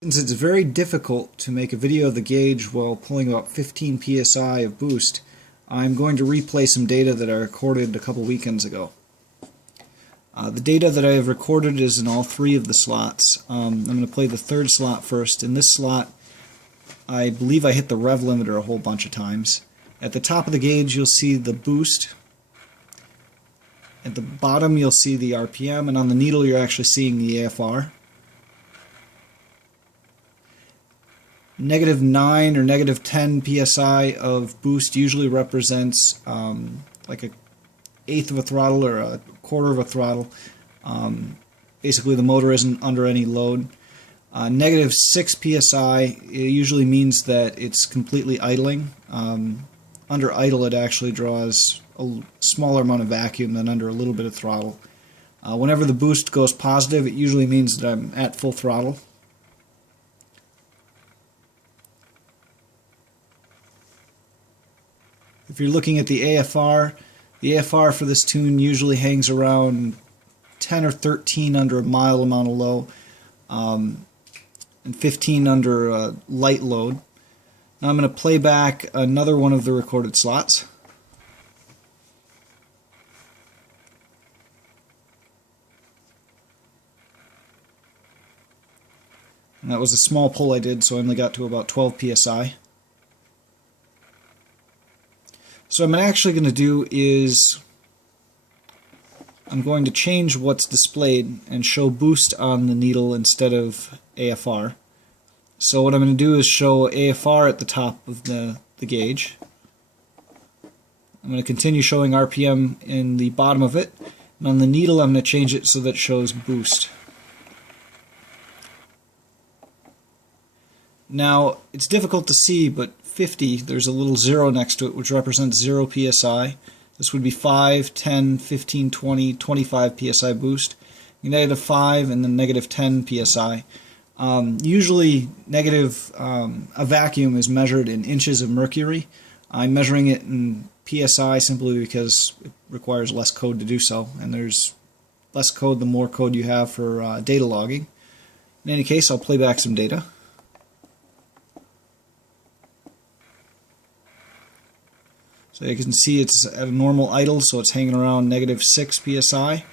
Since it's very difficult to make a video of the gauge while pulling about 15 psi of boost, I'm going to replay some data that I recorded a couple weekends ago. The data that I have recorded is in all three of the slots. I'm going to play the third slot first. In this slot, I believe I hit the rev limiter a whole bunch of times. At the top of the gauge, you'll see the boost. At the bottom, you'll see the RPM, and on the needle, you're actually seeing the AFR. -9 or -10 psi of boost usually represents like an eighth of a throttle or a quarter of a throttle. Basically, the motor isn't under any load. -6 psi usually means that it's completely idling. Under idle, it actually draws a smaller amount of vacuum than under a little bit of throttle. Whenever the boost goes positive, it usually means that I'm at full throttle. If you're looking at the AFR for this tune usually hangs around 10 or 13 under a mild amount of low, and 15 under a light load. Now I'm going to play back another one of the recorded slots. And that was a small pull I did, so I only got to about 12 psi. So what I'm actually going to do is I'm going to change what's displayed and show boost on the needle instead of AFR. So what I'm going to do is show AFR at the top of the gauge. I'm going to continue showing RPM in the bottom of it, and on the needle I'm going to change it so that it shows boost. Now, it's difficult to see, but 50, there's a little 0 next to it, which represents 0 psi. This would be 5, 10, 15, 20, 25 psi boost. -5 and then -10 psi. Usually, a vacuum is measured in inches of mercury. I'm measuring it in psi simply because it requires less code to do so, and there's less code the more code you have for data logging. In any case, I'll play back some data. So you can see it's at a normal idle, so it's hanging around -6 psi.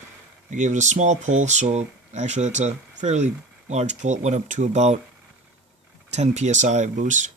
I gave it a small pull, so actually that's a fairly large pull. It went up to about 10 psi of boost.